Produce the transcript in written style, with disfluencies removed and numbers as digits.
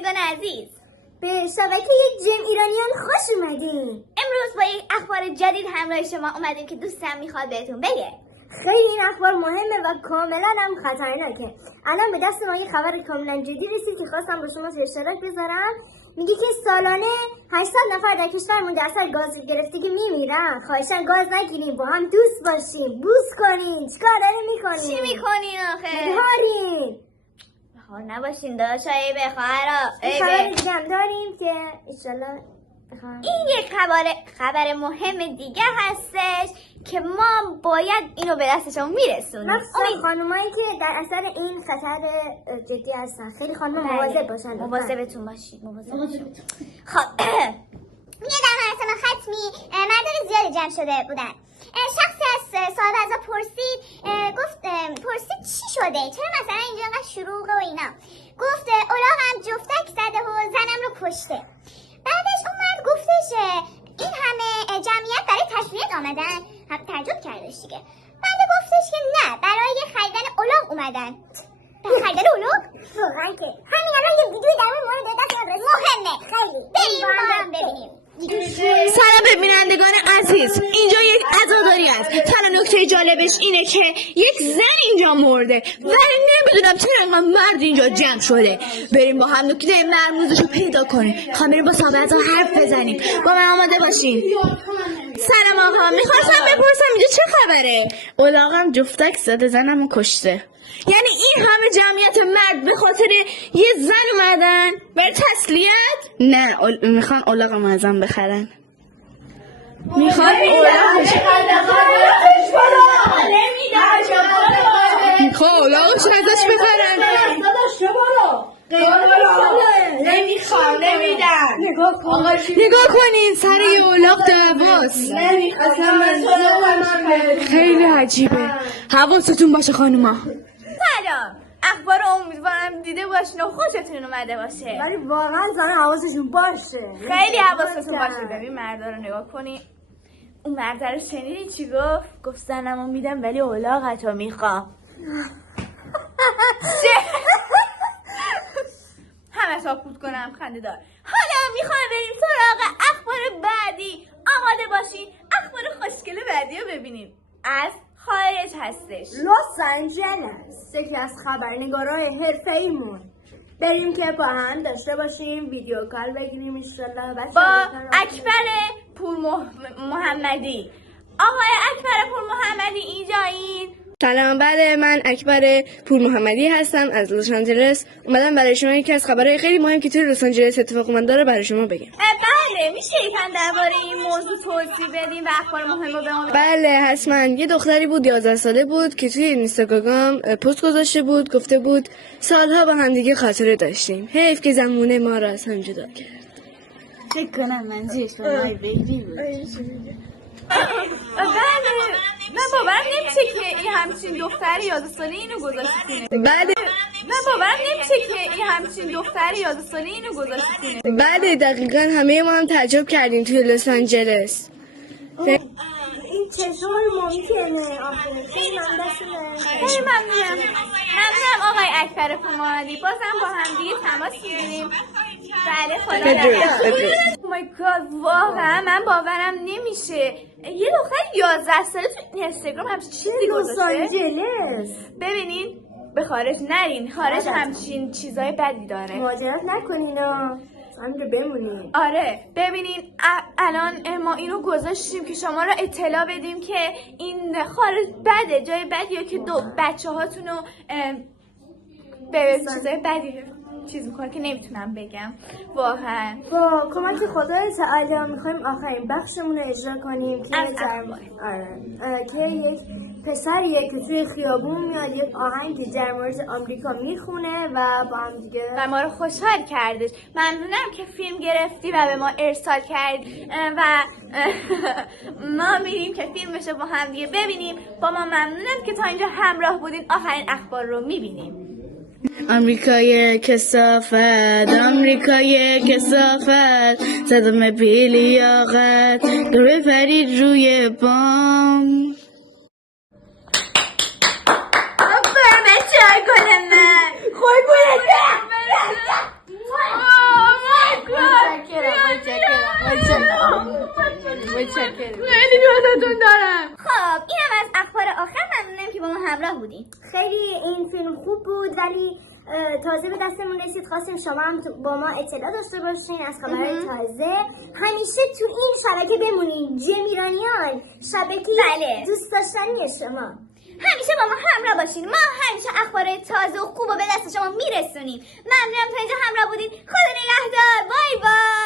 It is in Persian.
بینندگان عزیز، به شبکه جم ایرانیان خوش اومدین. امروز با یک اخبار جدید همراه شما اومدیم که دوستم میخواد بهتون بگه. خیلی این اخبار مهمه و کاملا هم خطرناکه. الان به دست ما یه خبر کاملا جدی رسید که خواستم با شما اشتراک بذارم. میگه که سالانه 800 نفر در کشورمون درصد گاز گرفتگی میمیرن. خواهشاً گاز نگیریم، با هم دوست باشیم، بوس کنین. چیکار دارین میکنین؟ چی میکنین آخه؟ بهارین بهار نباشین داداشای بخواهرا. خبر دیگه هم داریم که انشالله این یک خبر مهم دیگه هستش که ما باید اینو به دست شما میرسونیم. مخصوصا خانومایی که در اثر این خطر جدی هستن. خیلی خانم مواظب باشن. مواظبتون باشید. خب میگه در مراسم ختمی مردان زیادی جمع شده بودن. شخصی از صاحب عزا پرسید چی شده؟ چرا مثلا اینجا انقدر شلوغه و اینا؟ گفت الاغم جفتک زده و زنم رو کشته. بعدش اون مرد گفتش این همه جمعیت برای تسلیت آمدن؟ هم تعجب کردش دیگه. بعد گفتش که نه، برای خریدن الاغ اومدن. خریدن الاغ؟ واقعا که همین الان یه ویدیوی در مورد دست مهمه. خیلی بریم با هم ببینیم. سلام به بینندگان عزیز، اینجا یک عزاداری است. تنها نکته جالبش اینه که یک زن اینجا مرده ولی نمیدونم چرا اینقدر مرد اینجا جمع شده. بریم با هم نکته مرموزش رو پیدا کنیم. خواهم بریم با صاحب عزا حرف بزنیم. با من آماده باشین. سلام آقا، میخواستم بپرسم اینجا چه خبره؟ الاغم جفتک زده زنم رو کشته. یعنی این همه جمعیت مرد به خاطر یه زن اومدن برای تسلیت؟ نه، میخوان الاغم ازم بخرن. میخوان الاغش ازش بخرن. نگاه کنین، سر یه الاغ دعواست. خیلی عجیبه. حواستون باشه خانوما. سلام، اخبار امیدوارم دیده باشین و خوشتون اومده باشه. ولی واقعا زن حواسشون باشه. خیلی حواستون باشه. ببین مردا رو نگاه کنی. اون مرد رو شنیدی چی گفت؟ گفت زنمو میدم ولی الاغتو میخوام. همه ساکوت کنم خنده دار. حالا میخوام بریم سراغ اخبار بعدی. آماده باشین. اخبار خوشگل بعدی رو ببینیم. از خارج هستش. لس آنجلس، یکی از خبرنگارای حرفه‌ایمون. بریم که با هم داشته باشیم ویدیو کال بگیریم انشالله. با اکبر پور محمدی. آقای اکبر پور محمدی اینجایین؟ سلام، بله من اکبر پور محمدی هستم از لس آنجلس. اومدم برای شما یکی از خبرهای خیلی مهم که توی لس آنجلس اتفاق افتاده رو برای شما بگم. بله، میشه یکم درباره این موضوع توضیح بدیم و اخبار مهم رو به ما؟ بله حتما. یه دختری بود 11 ساله بود که توی اینستاگرام پست گذاشته بود، گفته بود سالها با هم دیگه خاطره داشتیم، حیف که زمونه ما رو از هم جدا کرد. فکر کنم منظورش با مای بیبی بود. بله، من باورم نمیشه که این همچین دختری 11 ساله اینو گذاشته. بله من باورم نمیشه که این همچین دختری 11 ساله اینو گذاشته. بله دقیقا همه ما هم تعجب کردیم توی لس آنجلس. این چطور ممکنه آخه؟ خیلی خیلی ممنونم آقای اکبر پور محمدی. بازم با هم دیگه تماس میگیریم. بله خدا بدرود. او مای گاد، واقعا من باورم نمیشه یه دختر 11 ساله تو اینستاگرام همچین چیزی گذاشته. لس آنجلس. ببینین به خارج نرین، خارج همچین چیزای بدی داره. مهاجرت نکنین همینجا بمونین. آره ببینین الان ما اینو گذاشتیم که شما رو اطلاع بدیم که این خارج بده، جای بدیه که بچه هاتونو به چیزای بدی چیز میکنه که نمیتونم بگم واقعا. با کمک خدای تعالی میخوایم آخرین بخشمون رو اجرا کنیم که که یک پسریه که توی خیابون میاد یک آهنگ در مورد آمریکا میخونه و با هم دیگه و ما رو خوشحال کردش. ممنونم که فیلم گرفتی و به ما ارسال کردی و ما میریم که فیلمش رو با هم دیگه ببینیم. با ما ممنونم که تا اینجا همراه بودین. آخرین اخبار رو میبینیم. آمریکای کثافت، آمریکای کثافت، صدام بیلیاقت دور فرید روی بام. بچه ها گل من خوی گل همراه بودین. خیلی این فیلم خوب بود ولی تازه به دستمون رسید، خواستیم شما هم با ما اطلاع داشته باشین از خبرهای تازه. همیشه تو این شبکه بمونین. جمیرانیان شبکه بله. دوست داشتنی شما. همیشه با ما همراه باشین. ما همیشه اخبار تازه و خوب و به دست شما میرسونیم. ممنونم تا اینجا همراه بودین. خدا نگهدار. بای بای.